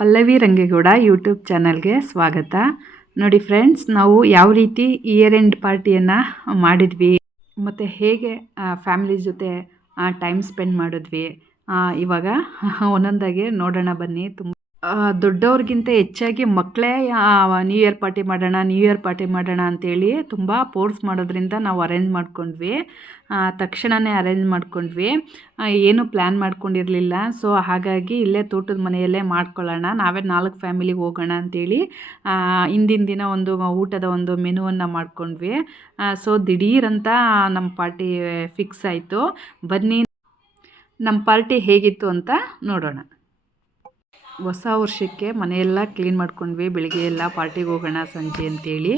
Pallavi Rangegowda YouTube ಚಾನಲ್ಗೆ ಸ್ವಾಗತ. ನೋಡಿ ಫ್ರೆಂಡ್ಸ್, ನಾವು ಯಾವ ರೀತಿ ಇಯರ್ ಎಂಡ್ ಪಾರ್ಟಿಯನ್ನು ಮಾಡಿದ್ವಿ ಮತ್ತು ಹೇಗೆ ಫ್ಯಾಮಿಲಿ ಜೊತೆ ಟೈಮ್ ಸ್ಪೆಂಡ್ ಮಾಡಿದ್ವಿ ಇವಾಗ ಒಂದೊಂದಾಗಿ ನೋಡೋಣ ಬನ್ನಿ. ತುಂಬ ದೊಡ್ಡವ್ರಿಗಿಂತ ಹೆಚ್ಚಾಗಿ ಮಕ್ಕಳೇ ನ್ಯೂ ಇಯರ್ ಪಾರ್ಟಿ ಮಾಡೋಣ ಅಂತೇಳಿ ತುಂಬ ಫೋರ್ಸ್ ಮಾಡೋದ್ರಿಂದ ನಾವು ಅರೇಂಜ್ ಮಾಡ್ಕೊಂಡ್ವಿ. ತಕ್ಷಣವೇ ಅರೇಂಜ್ ಮಾಡ್ಕೊಂಡ್ವಿ, ಏನೂ ಪ್ಲ್ಯಾನ್ ಮಾಡ್ಕೊಂಡಿರಲಿಲ್ಲ. ಸೊ ಹಾಗಾಗಿ ಇಲ್ಲೇ ತೋಟದ ಮನೆಯಲ್ಲೇ ಮಾಡ್ಕೊಳ್ಳೋಣ, ನಾವೇ 4 ಫ್ಯಾಮಿಲಿಗೆ ಹೋಗೋಣ ಅಂತೇಳಿ ಹಿಂದಿನ ದಿನ ಒಂದು ಊಟದ ಒಂದು ಮೆನುವನ್ನು ಮಾಡ್ಕೊಂಡ್ವಿ. ಸೊ ದಿಢೀರಂತ ನಮ್ಮ ಪಾರ್ಟಿ ಫಿಕ್ಸ್ ಆಯಿತು. ಬನ್ನಿ ನಮ್ಮ ಪಾರ್ಟಿ ಹೇಗಿತ್ತು ಅಂತ ನೋಡೋಣ. ಹೊಸ ವರ್ಷಕ್ಕೆ ಮನೆಯೆಲ್ಲ ಕ್ಲೀನ್ ಮಾಡ್ಕೊಂಡ್ವಿ. ಬೆಳಿಗ್ಗೆ ಎಲ್ಲ ಪಾರ್ಟಿಗೆ ಹೋಗೋಣ ಸಂಜೆ ಅಂತೇಳಿ,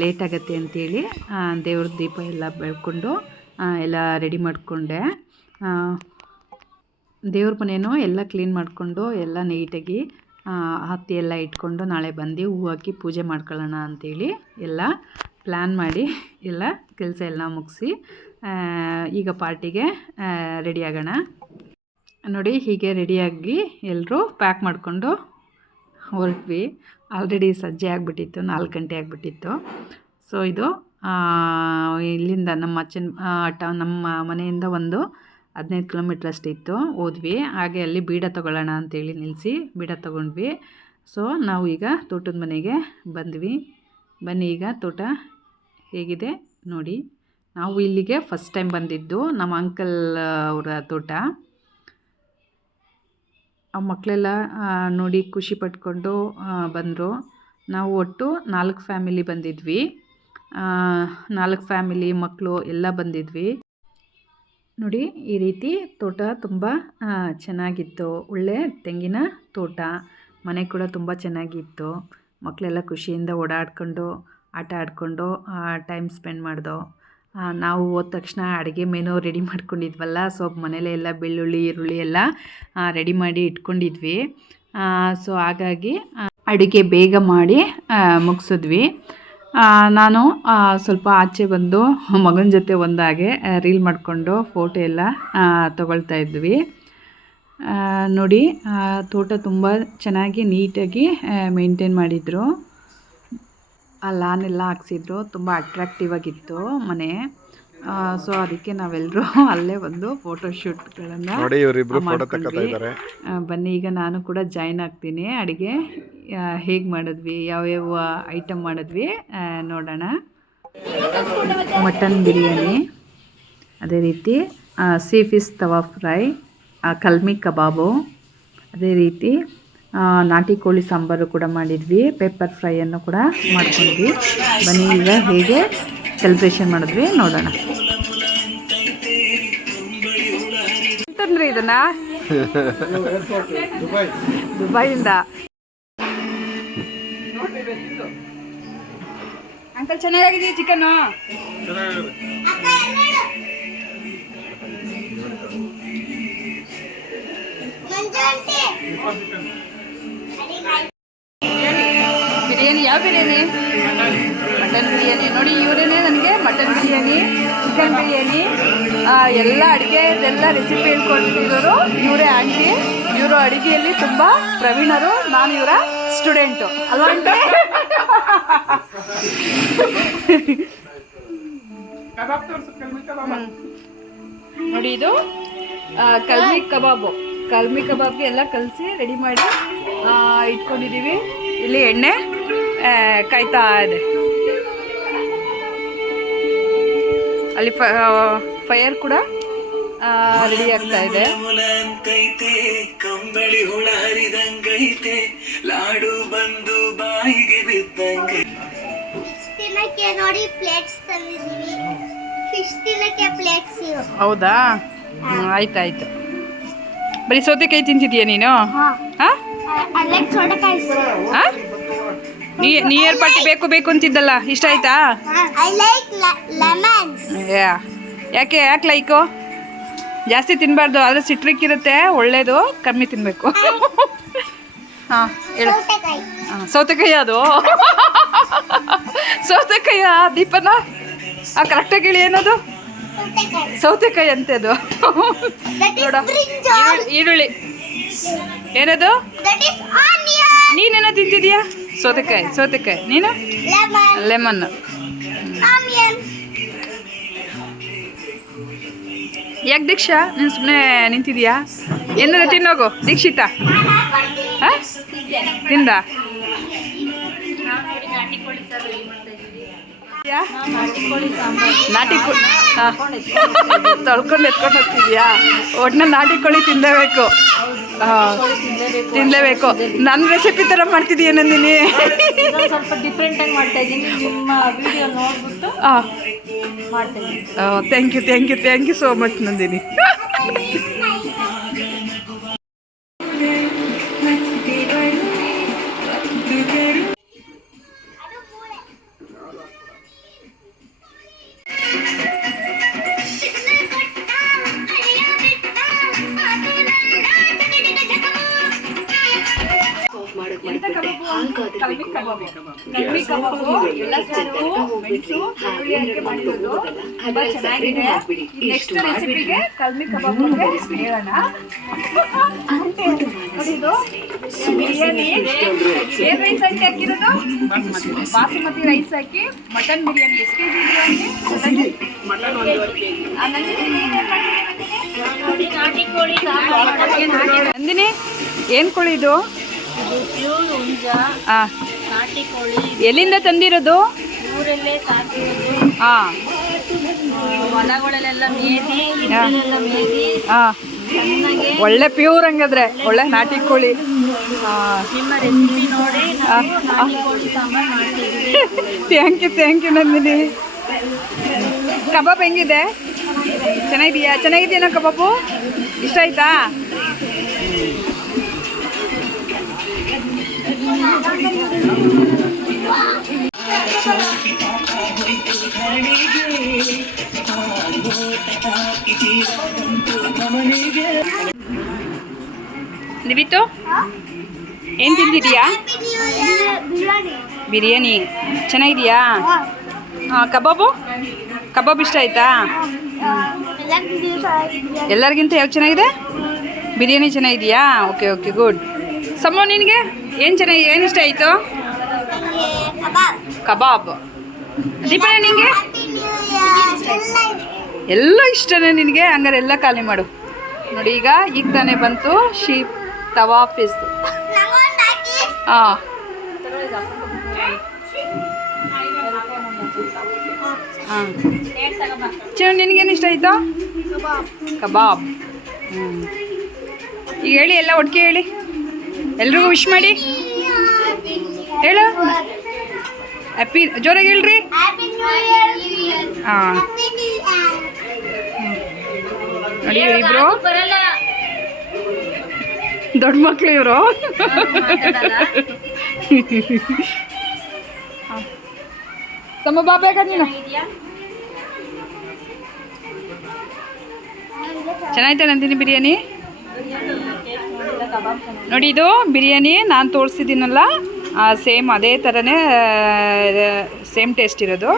ಲೇಟ್ ಆಗುತ್ತೆ ಅಂತೇಳಿ ದೇವ್ರ ದೀಪ ಎಲ್ಲ ಬೆಳ್ಕೊಂಡು ಎಲ್ಲ ರೆಡಿ ಮಾಡಿಕೊಂಡೆ. ದೇವ್ರ ಮನೇನೂ ಎಲ್ಲ ಕ್ಲೀನ್ ಮಾಡಿಕೊಂಡು ಎಲ್ಲ ನೀಟಾಗಿ ಹತ್ತಿ ಎಲ್ಲ ಇಟ್ಕೊಂಡು ನಾಳೆ ಬಂದು ಹೂವು ಹಾಕಿ ಪೂಜೆ ಮಾಡ್ಕೊಳ್ಳೋಣ ಅಂಥೇಳಿ ಎಲ್ಲ ಪ್ಲ್ಯಾನ್ ಮಾಡಿ ಎಲ್ಲ ಕೆಲಸ ಎಲ್ಲ ಮುಗಿಸಿ ಈಗ ಪಾರ್ಟಿಗೆ ರೆಡಿ ಆಗೋಣ. ನೋಡಿ, ಹೀಗೆ ರೆಡಿಯಾಗಿ ಎಲ್ಲರೂ ಪ್ಯಾಕ್ ಮಾಡಿಕೊಂಡು ಹೊರಟ್ವಿ. ಆಲ್ರೆಡಿ ಸಂಜೆ ಆಗಿಬಿಟ್ಟಿತ್ತು, 4 ಗಂಟೆ ಆಗಿಬಿಟ್ಟಿತ್ತು. ಸೊ ಇದು ಇಲ್ಲಿಂದ ನಮ್ಮ ಮನೆಯಿಂದ ಒಂದು 15 ಕಿಲೋಮೀಟ್ರ್ ಅಷ್ಟಿತ್ತು. ಹೋದ್ವಿ. ಹಾಗೆ ಅಲ್ಲಿ ಬೀಡ ತೊಗೊಳ್ಳೋಣ ಅಂತೇಳಿ ನಿಲ್ಲಿಸಿ ಬೀಡ ತೊಗೊಂಡ್ವಿ. ಸೊ ನಾವು ಈಗ ತೋಟದ ಮನೆಗೆ ಬಂದ್ವಿ. ಬನ್ನಿ ಈಗ ತೋಟ ಹೇಗಿದೆ ನೋಡಿ. ನಾವು ಇಲ್ಲಿಗೆ ಫಸ್ಟ್ ಟೈಮ್ ಬಂದಿದ್ದು, ನಮ್ಮ ಅಂಕಲ್ ಅವರ ತೋಟ. ಆ ಮಕ್ಕಳೆಲ್ಲ ನೋಡಿ ಖುಷಿ ಪಟ್ಕೊಂಡು ಬಂದರು. ನಾವು ಒಟ್ಟು 4 ಫ್ಯಾಮಿಲಿ ಬಂದಿದ್ವಿ. 4 ಫ್ಯಾಮಿಲಿ ಮಕ್ಕಳು ಎಲ್ಲ ಬಂದಿದ್ವಿ. ನೋಡಿ, ಈ ರೀತಿ ತೋಟ ತುಂಬ ಚೆನ್ನಾಗಿತ್ತು. ಒಳ್ಳೆ ತೆಂಗಿನ ತೋಟ, ಮನೆ ಕೂಡ ತುಂಬ ಚೆನ್ನಾಗಿತ್ತು. ಮಕ್ಕಳೆಲ್ಲ ಖುಷಿಯಿಂದ ಓಡಾಡ್ಕೊಂಡು ಆಟ ಆಡಿಕೊಂಡು ಟೈಮ್ ಸ್ಪೆಂಡ್ ಮಾಡ್ದೋ. ನಾವು ಹೋದ ತಕ್ಷಣ ಅಡುಗೆ ಮೆನು ರೆಡಿ ಮಾಡ್ಕೊಂಡಿದ್ವಲ್ಲ, ಸೊ ಮನೇಲೆ ಎಲ್ಲ ಬೆಳ್ಳುಳ್ಳಿ ಈರುಳ್ಳಿ ಎಲ್ಲ ರೆಡಿ ಮಾಡಿ ಇಟ್ಕೊಂಡಿದ್ವಿ. ಸೊ ಹಾಗಾಗಿ ಅಡುಗೆ ಬೇಗ ಮಾಡಿ ಮುಗಿಸಿದ್ವಿ. ನಾನು ಸ್ವಲ್ಪ ಆಚೆ ಬಂದು ಮಗನ ಜೊತೆ ಒಂದಾಗೆ ರೀಲ್ ಮಾಡಿಕೊಂಡು ಫೋಟೋ ಎಲ್ಲ ತಗೊಳ್ತಾ ಇದ್ವಿ. ನೋಡಿ, ತೋಟ ತುಂಬ ಚೆನ್ನಾಗಿ ನೀಟಾಗಿ ಮೇಂಟೈನ್ ಮಾಡಿದರು. ಆ ಲಾನ್ ಎಲ್ಲ ಹಾಕ್ಸಿದ್ರು, ತುಂಬ ಅಟ್ರಾಕ್ಟಿವ್ ಆಗಿತ್ತು ಮನೆ. ಸೊ ಅದಕ್ಕೆ ನಾವೆಲ್ಲರೂ ಅಲ್ಲೇ ಒಂದು ಫೋಟೋಶೂಟ್ಗಳನ್ನು ಮಾಡ್ಕೊಂಡ್ವಿ. ಬನ್ನಿ ಈಗ ನಾನು ಕೂಡ ಜಾಯ್ನ್ ಆಗ್ತೀನಿ. ಅಡುಗೆ ಹೇಗೆ ಮಾಡಿದ್ವಿ, ಯಾವ್ಯಾವ ಐಟಮ್ ಮಾಡಿದ್ವಿ ನೋಡೋಣ. ಮಟನ್ ಬಿರಿಯಾನಿ, ಅದೇ ರೀತಿ ಸೀ ಫಿಶ್ ತವಾ ಫ್ರೈ, ಕಲ್ಮಿ ಕಬಾಬು, ಅದೇ ರೀತಿ ನಾಟಿ ಕೋಳಿ ಸಾಂಬಾರು ಕೂಡ ಮಾಡಿದ್ವಿ. ಪೆಪ್ಪರ್ ಫ್ರೈಯನ್ನು ಕೂಡ ಮಾಡ್ಕೊಂಡ್ವಿ. ಬನ್ನಿ ಈಗ ಹೇಗೆ ಸೆಲೆಬ್ರೇಷನ್ ಮಾಡಿದ್ವಿ ನೋಡೋಣ. ಅಂತಂದ್ರಿ ಇದನ್ನ ದುಬೈಯಿಂದ. ಅಂಕಲ್ ಚೆನ್ನಾಗಿದೆಯಾ ಚಿಕನ್ನು? ಬಿರಿಯಾನಿ ಯಾವ ಬಿರಿಯಾನಿ? ಮಟನ್ ಬಿರಿಯಾನಿ. ನೋಡಿ, ಇವರೇನೆ ನನಗೆ ಮಟನ್ ಬಿರಿಯಾನಿ, ಚಿಕನ್ ಬಿರಿಯಾನಿ ಎಲ್ಲ ಅಡುಗೆದೆಲ್ಲ ರೆಸಿಪಿ ಹೇಳ್ಕೊಟ್ಟಿರೋರು ಇವರೇ ಆಂಟಿ. ಇವರು ಅಡುಗೆಯಲ್ಲಿ ತುಂಬ ಪ್ರವೀಣರು, ನಾನು ಇವರ ಸ್ಟೂಡೆಂಟು ಅಲ್ವಾ ಆಂಟಿ? ನೋಡಿ, ಇದು ಕಲ್ಮಿ ಕಬಾಬ್ಗೆ ಎಲ್ಲ ಕಲಸಿ ರೆಡಿ ಮಾಡಿ ಇಟ್ಕೊಂಡಿದ್ದೀವಿ. ಇಲ್ಲಿ ಎಣ್ಣೆ ಕಾಯ್ತಾ ಇದೆ. ಅಲ್ಲಿ ಫೈರ್ ಕೂಡ ರೆಡಿ ಆಗ್ತಾ ಇದೆ. ಕಂಬಳಿ ಹುಳ ಹರಿದಂಗೈತೆ, ಲಾಡು ಬಂದು ಬಾಯಿಗೆ ಬಿದ್ದಂಗೆ. ನೋಡಿ, ಪ್ಲೇಟ್ಸ್ ತಂದಿದ್ದೀವಿ. ಫಿಶ್ ತಿನ್ನಕ್ಕೆ ಪ್ಲೇಟ್ಸ್. ಹೌದಾ? ಆಯ್ತಾಯ್ತು. ಬರೀ ಸೌತೆಕಾಯಿ ತಿಂತಿದ್ದೀಯ ನೀನು? ನ್ಯೂ ಇಯರ್ ಪಾರ್ಟಿ ಬೇಕು ಅಂತಿದ್ದಲ್ಲ, ಇಷ್ಟ ಆಯ್ತಾ? ಯಾಕೆ ಲೈಕು? ಜಾಸ್ತಿ ತಿನ್ನಬಾರ್ದು, ಆದರೆ ಸಿಟ್ರಿಕ್ ಇರುತ್ತೆ, ಒಳ್ಳೇದು. ಕಮ್ಮಿ ತಿನ್ನಬೇಕು. ಹಾಂ ಹೇಳು. ಸೌತೆಕಾಯಿ ಅದು ಸೌತೆಕಾಯ ದೀಪನ ಕರೆಕ್ಟಾಗಿ ಹೇಳಿ. ಏನದು? ಸೌತೆಕಾಯಿ ಅಂತೆ ಅದು. ನೋಡ, ಈರುಳ್ಳಿ ಏನದು? ನೀನೇನೋ ತಿಂತಿದ್ಯಾ? ಸೌತೆಕಾಯಿ. ನೀನು? ಲೆಮನ್. ಯಾಕೆ ದೀಕ್ಷಾ ನೀನು ಸುಮ್ಮನೆ ನಿಂತಿದ್ಯಾ? ಏನಾರ ತಿನ್ನೋಗು ದೀಕ್ಷಿತಾ. ಹಾಂ ತಿಂದ? ನಾಟಿ ಕೋಳಿ ತೊಳ್ಕೊಂಡು ಎತ್ಕೊಂಡು ಹೋಗ್ತಿದ್ಯಾ? ಒಟ್ಟಿನಲ್ಲಿ ನಾಟಿ ಕೋಳಿ ತಿನ್ನಲೇಬೇಕು. ತಿನ್ನಲೇಬೇಕು. ನನ್ನ ರೆಸಿಪಿ ಥರ ಮಾಡ್ತಿದ್ದೀಯ ನಂದಿನಿ. ಸ್ವಲ್ಪ ಡಿಫ್ರೆಂಟಾಗಿ ಮಾಡ್ತಾ ಇದ್ದೀನಿ, ನಿಮ್ಮ ವಿಡಿಯೋ ನೋಡ್ಬಿಟ್ಟು ಮಾಡ್ತೀನಿ. Thank you so much Nandini. ಕಲ್ಮಿ ಕಬಾಬು ತುಂಬ ಚೆನ್ನಾಗಿದೆ. ನೆಕ್ಸ್ಟ್ ರೆಸಿಪಿಗೆ ಕಲ್ಮಿ ಕಬಾಬ್ ಹೇಳೋಣ. ಬಿರಿಯಾನಿ ಏನು ರೈಸ್ ಹಾಕಿ ಹಾಕಿರೋದು? ಬಾಸುಮತಿ ರೈಸ್ ಹಾಕಿ ಮಟನ್ ಬಿರಿಯಾನಿ. ಎಷ್ಟು ಕೆಜಿ ನಂದಿನಿ? ಏನು ಕೋಳಿ ಇದು? ನಾಟಿ ಕೋಳಿ. ಎಲ್ಲಿಂದ ತಂದಿರೋದು? ಊರಲ್ಲೇ ಸಾಕಿರೋದು. ಹೊಲಗಳಲ್ಲೆಲ್ಲ ಮೇದಿ. ಒಳ್ಳೆ ಪ್ಯೂರ್ ಹಂಗಾದ್ರೆ, ಒಳ್ಳೆ ನಾಟಿ ಕೋಳಿ. ನಿಮ್ಮ ರೆಸಿಪಿ ನೋಡಿ ನಾಟಿ ಕೋಳಿ ಸಾಂಬಾರು ಮಾಡ್ತಿದ್ದೀವಿ. Thank you Nandini. ಕಬಾಬ್ ಹೆಂಗಿದೆ? ಚೆನ್ನಾಗಿದೆಯಾ ಕಬಾಬು? ಇಷ್ಟ ಆಯ್ತಾ? ನಿವಿತು ಏನು ತಿಂದಿದೀಯಾ? ಬಿರಿಯಾನಿ ಚೆನ್ನಾಗಿದೆಯಾ? ಕಬಾಬ್ ಇಷ್ಟ ಆಯ್ತಾ? ಎಲ್ಲರಿಗಿಂತ ಯಾವ್ದು ಚೆನ್ನಾಗಿದೆ? ಬಿರಿಯಾನಿ ಚೆನ್ನಾಗಿದೆಯಾ? Okay good. ಸಮೋ ನಿನಗೆ ಏನು ಇಷ್ಟ ಆಯಿತು? ಕಬಾಬ್. ದೀಪನ ನಿನಗೆ ಎಲ್ಲ ಇಷ್ಟನೇ ನಿನಗೆ? ಹಂಗಾರೆ ಎಲ್ಲ ಖಾಲಿ ಮಾಡು. ನೋಡಿ ಈಗ ತಾನೇ ಬಂತು ಶೀಪ್ ತವಾ ಫಿಶ್. ಚಿನ್ನು ನಿನಗೇನು ಇಷ್ಟ ಆಯಿತು? ಕಬಾಬ್. ಈಗ ಹೇಳಿ, ಎಲ್ಲ ಒಟ್ಟಿಗೆ ಹೇಳಿ, ಎಲ್ರಿಗೂ ವಿಶ್ ಮಾಡಿ. ಹೇಳು ಹ್ಯಾಪಿ, ಜೋರಾಗಿ ಹೇಳ್ರಿ. ನೋಡಿ ಇವರು ದೊಡ್ಡ ಮಕ್ಳು ಇವರು. ಸಮ ಬಾಬೇಕ ನೀನು. ಚೆನ್ನಾಯ್ತಾ ನಂದಿನಿ ಬಿರಿಯಾನಿ? ನೋಡಿ ಇದು ಬಿರಿಯಾನಿ ನಾನು ತೋರಿಸಿದ್ದೀನಲ್ಲ, ಸೇಮ್ ಅದೇ ಥರನೇ ಸೇಮ್ ಟೇಸ್ಟ್ ಇರೋದು.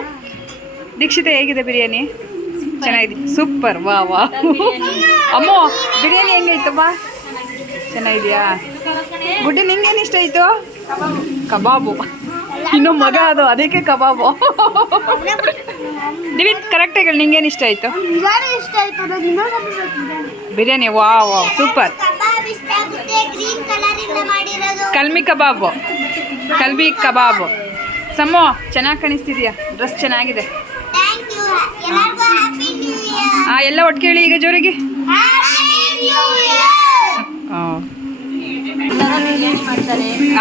ದೀಕ್ಷಿತ ಹೇಗಿದೆ ಬಿರಿಯಾನಿ? ಚೆನ್ನಾಗಿದೆ, ಸೂಪರ್. ವಾ ಅಮ್ಮೋ ಬಿರಿಯಾನಿ ಹೆಂಗೈತಮ್ಮ? ಚೆನ್ನಾಗಿದೆಯಾ? ಗುಡ್ಡೆ ನಿಂಗೇನು ಇಷ್ಟ ಆಯಿತು? ಕಬಾಬು. ಇನ್ನೂ ಮಗ ಅದು, ಅದಕ್ಕೆ ಕಬಾಬು. ದಿವಿತ್ ಕರೆಕ್ಟಾಗಿ ಹೇಳಿ, ನಿಂಗೇನು ಇಷ್ಟ ಆಯಿತು? ಬಿರಿಯಾನಿ. ವಾ ಸೂಪರ್. ಕಲ್ಮಿ ಕಬಾಬು. ಸಮೋ ಚೆನ್ನಾಗಿ ಕಾಣಿಸ್ತಿದ್ಯಾ? ಡ್ರೆಸ್ ಚೆನ್ನಾಗಿದೆ. ಎಲ್ಲ ಒಟ್ಟಿಗೆ ಹೇಳಿ ಈಗ ಜೋರಿಗೆ.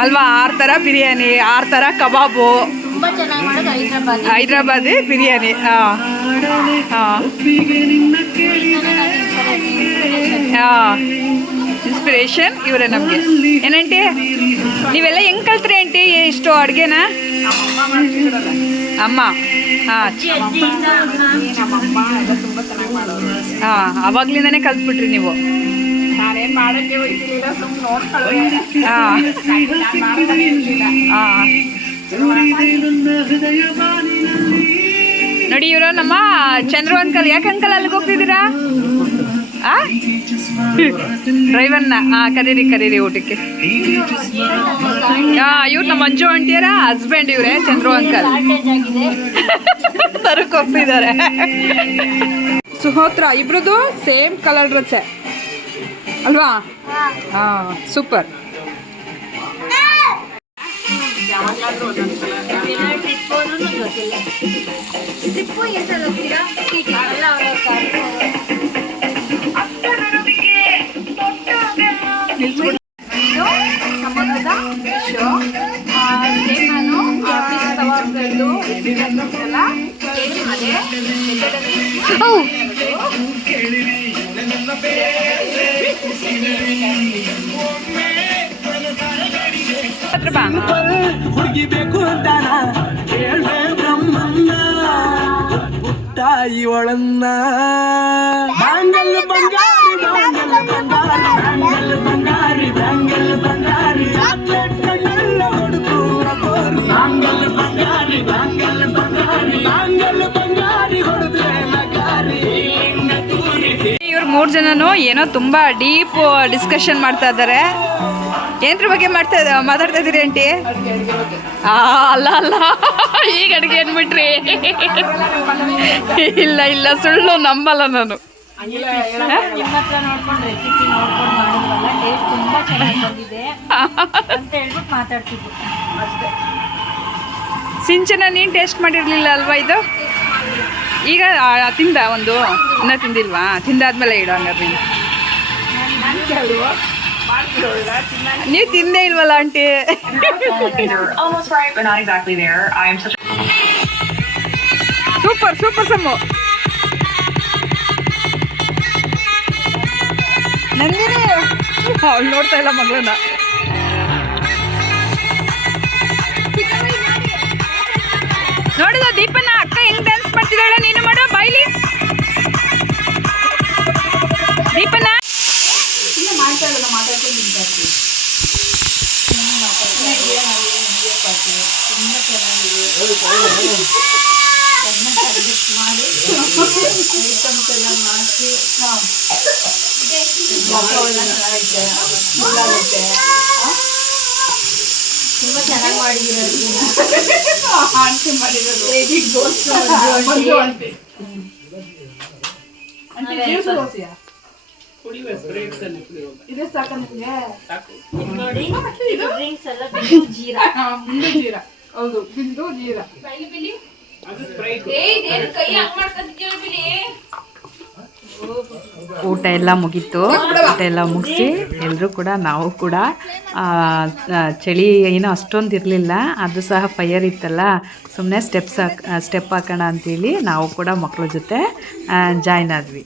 ಅಲ್ವಾ? 6 ಥರ ಬಿರಿಯಾನಿ, 6 ಥರ ಕಬಾಬು, ಹೈದ್ರಾಬಾದಿ ಬಿರಿಯಾನಿ. ಇನ್ಸ್ಪಿರೇಷನ್ ಇವರೇ ನಮಗೆ. ಏನಂಟಿ ನೀವೆಲ್ಲ ಹೆಂಗೆ ಕಲ್ತ್ರಿ ಆಂಟಿ ಇಷ್ಟು ಅಡುಗೆನ? ಅಮ್ಮ. ಅವಾಗ್ಲಿಂದಾನೇ ಕಲ್ತ್ಬಿಟ್ರಿ ನೀವು? ನೋಡಿ ಇವರು ನಮ್ಮ ಚಂದ್ರು ಅಂಕಲ್. ಯಾಕೆ ಅಂಕಲ್ ಅಲ್ಲಿಗೆ ಹೋಗ್ತಿದ್ದೀರಾ? ಡ್ರೈವರ್ನ ಕರೀರಿ ಊಟಕ್ಕೆ. ಇವ್ರು ನಮ್ಮ ಮಂಜು ಆಂಟಿಯರ ಹಸ್ಬೆಂಡ್ ಇವರೇ, ಚಂದ್ರು ಅಂಕಲ್. ಶಾರ್ಟೇಜ್ ಆಗಿದೆ. ತರಕ್ಕೆ ಒಪ್ಪಿದ್ದಾರೆ. ಸುಹೋತ್ರ ಇಬ್ರದ್ದು ಸೇಮ್ ಕಲರ್ ಡ್ರೆಸ್ಸೇ ಅಲ್ವಾ? ಹಾಂ, ಸೂಪರ್. ಸಮುದ್ರದ ಶೋ ನಾನು ಆಫೀಸ್ ತವಾರ್ದು ಹುಡುಗಿಬೇಕು ಅಂತಾನ ಕೇಳ್ದೆ ಬ್ರಹ್ಮನ್ನ ಪುಟ್ಟಾಯಿ ಒಳನ್ನ ಬ್ಯಾಂಗಲ್ ಬಂಗಾರಿ ಬ್ಯಾಂಗಲ್ ಬಂಗಾರಿ ಬ್ಯಾಂಗಲ್ ಬಂಗಾರಿ ಬ್ಯಾಂಗಲ್ ಬಂಗಾರಿ ಚಾಕ್ಲೇಟ್ ಕಣ್ಣೆಲ್ಲ ಹೊಡೆದು ಗೋರಿ ಬ್ಯಾಂಗಲ್ ಬಂಗಾರಿ ಬ್ಯಾಂಗಲ್ ಬಂಗಾರಿ ಬ್ಯಾಂಗಲ್ ಬಂಗಾರಿ ಹೊಡೆದ್ರೆ ನಗಾರಿ. ಇವ್ರು 3 ಜನನು ಏನೋ ತುಂಬ ಡೀಪ್ ಡಿಸ್ಕಷನ್ ಮಾಡ್ತಾ ಇದ್ದಾರೆ. ಏನ್ರ ಬಗ್ಗೆ ಮಾತಾಡ್ತಾ ಇದ್ದೀರಿ ಆಂಟಿ? ಅಲ್ಲ ಈಗ ಅಡುಗೆ ಅಂದ್ಬಿಟ್ರಿ. ಇಲ್ಲ ಸುಳ್ಳು ನಂಬಲ್ಲ ನಾನು. ನಿಮ್ಮ ಹತ್ರ ನೋಡ್ಕೊಂಡು ರೆಸಿಪಿ ನೋಡ್ಕೊಂಡು ಮಾಡಿದ್ವಲ್ಲ, ಟೇಸ್ಟ್ ತುಂಬಾ ಚೆನ್ನಾಗಿ ಬಂದಿದೆ ಅಂತ ಹೇಳ್ಬಿಟ್ಟು ಮಾತಾಡ್ತಿದ್ವಿ ಅಷ್ಟೇ. ಸಿಂಚನ ನೀನು ಟೇಸ್ಟ್ ಮಾಡಿರಲಿಲ್ಲ ಅಲ್ವಾ ಇದು? ಈಗ ತಿಂದ ಒಂದು ಇನ್ನೂ ತಿಂದಿಲ್ವಾ? ತಿಂದಾದ್ಮೇಲೆ ಇಡು ಹಂಗಾದ್ರೆ. ನೀವು ತಿಂದೇ ಇಲ್ವಲ್ಲ ಆಂಟಿ? Super sum. ನಂದಿನಿ ಅವಳು ನೋಡ್ತಾ ಇಲ್ಲ ಮಗಳನ್ನ. ನೋಡಿದ ದೀಪನ ಅಕ್ಕ ಹೆಂಗ್ ಡ್ಯಾನ್ಸ್ ಮಾಡ್ತಿದ್ದಾಳೆ? ನೀನು ಮಾಡೋ ಬಾಯ್ಲಿ ದೀಪನ. ತುಂಬಾ ಚೆನ್ನಾಗಿ ಮಾಡಿದ್ದೀರ. ನೋಡಿ ಡ್ರಿಂಕ್ಸ್ ಎಲ್ಲ ಜೀರಾ. ಹೌದು, ಬಿಂದು ಜೀರಾ. ಊಟ ಎಲ್ಲ ಮುಗೀತು. ಊಟ ಎಲ್ಲ ಮುಗಿಸಿ ಎಲ್ಲರೂ ಕೂಡ ನಾವು ಕೂಡ ಚಳಿ ಏನೋ ಅಷ್ಟೊಂದು ಇರಲಿಲ್ಲ, ಅದು ಸಹ ಫೈಯರ್ ಇತ್ತಲ್ಲ, ಸುಮ್ಮನೆ ಸ್ಟೆಪ್ ಹಾಕೋಣ ಅಂತೇಳಿ ನಾವು ಕೂಡ ಮಕ್ಕಳ ಜೊತೆ ಜಾಯ್ನ್ ಆದ್ವಿ.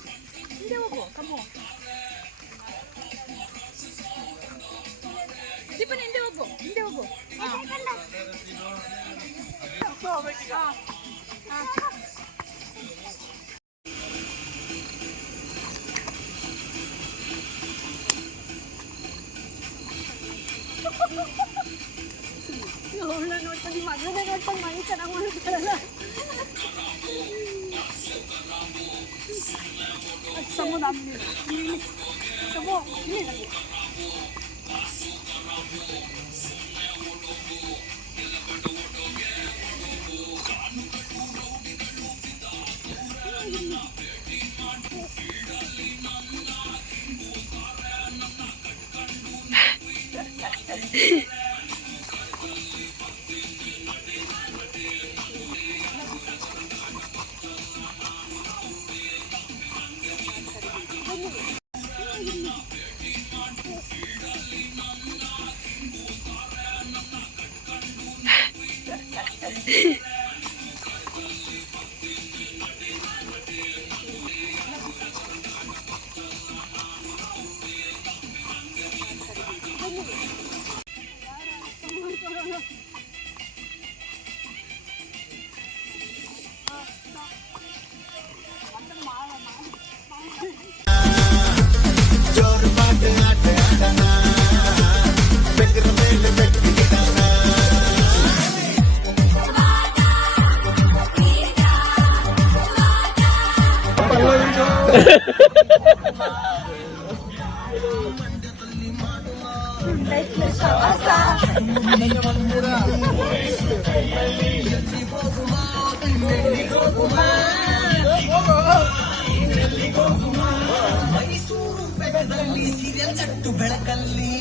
ಮೈಸೂರು ಬೆಟ್ಟದಲ್ಲಿ ಸೀರಿಯಲ್ ಸೆಟ್ಟು ಬೆಳಕಲ್ಲಿ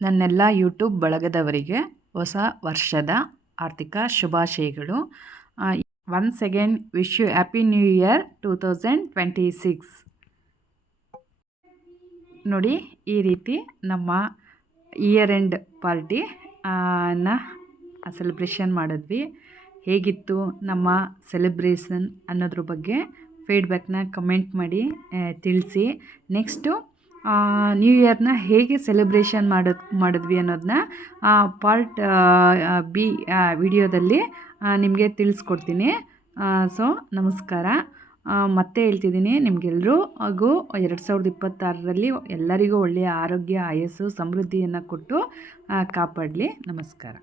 ನನ್ನೆಲ್ಲ ಯೂಟ್ಯೂಬ್ ಬಳಗದವರಿಗೆ ಹೊಸ ವರ್ಷದ ಆರ್ಥಿಕ ಶುಭಾಶಯಗಳು. Once again wish you happy new year 2026. ನೋಡಿ, ಈ ರೀತಿ ನಮ್ಮ ಇಯರ್ ಎಂಡ್ ಪಾರ್ಟಿ ಸೆಲೆಬ್ರೇಷನ್ ಮಾಡಿದ್ವಿ. ಹೇಗಿತ್ತು ನಮ್ಮ ಸೆಲೆಬ್ರೇಷನ್ ಅನ್ನೋದ್ರ ಬಗ್ಗೆ ಫೀಡ್ಬ್ಯಾಕ್ನ ಕಮೆಂಟ್ ಮಾಡಿ ತಿಳಿಸಿ. ನೆಕ್ಸ್ಟು ನ್ಯೂ ಇಯರ್ನ ಹೇಗೆ ಸೆಲೆಬ್ರೇಷನ್ ಮಾಡಿದ್ವಿ ಅನ್ನೋದನ್ನ ಪಾರ್ಟ್ ಬಿ ವಿಡಿಯೋದಲ್ಲಿ ನಿಮಗೆ ತಿಳಿಸ್ಕೊಡ್ತೀನಿ. ಸೊ ನಮಸ್ಕಾರ. ಮತ್ತೆ ಹೇಳ್ತಿದ್ದೀನಿ, ನಿಮಗೆಲ್ಲರೂ ಹಾಗೂ 2026ರಲ್ಲಿ ಎಲ್ಲರಿಗೂ ಒಳ್ಳೆಯ ಆರೋಗ್ಯ, ಆಯಸ್ಸು, ಸಮೃದ್ಧಿಯನ್ನು ಕೊಟ್ಟು ಕಾಪಾಡಲಿ. ನಮಸ್ಕಾರ.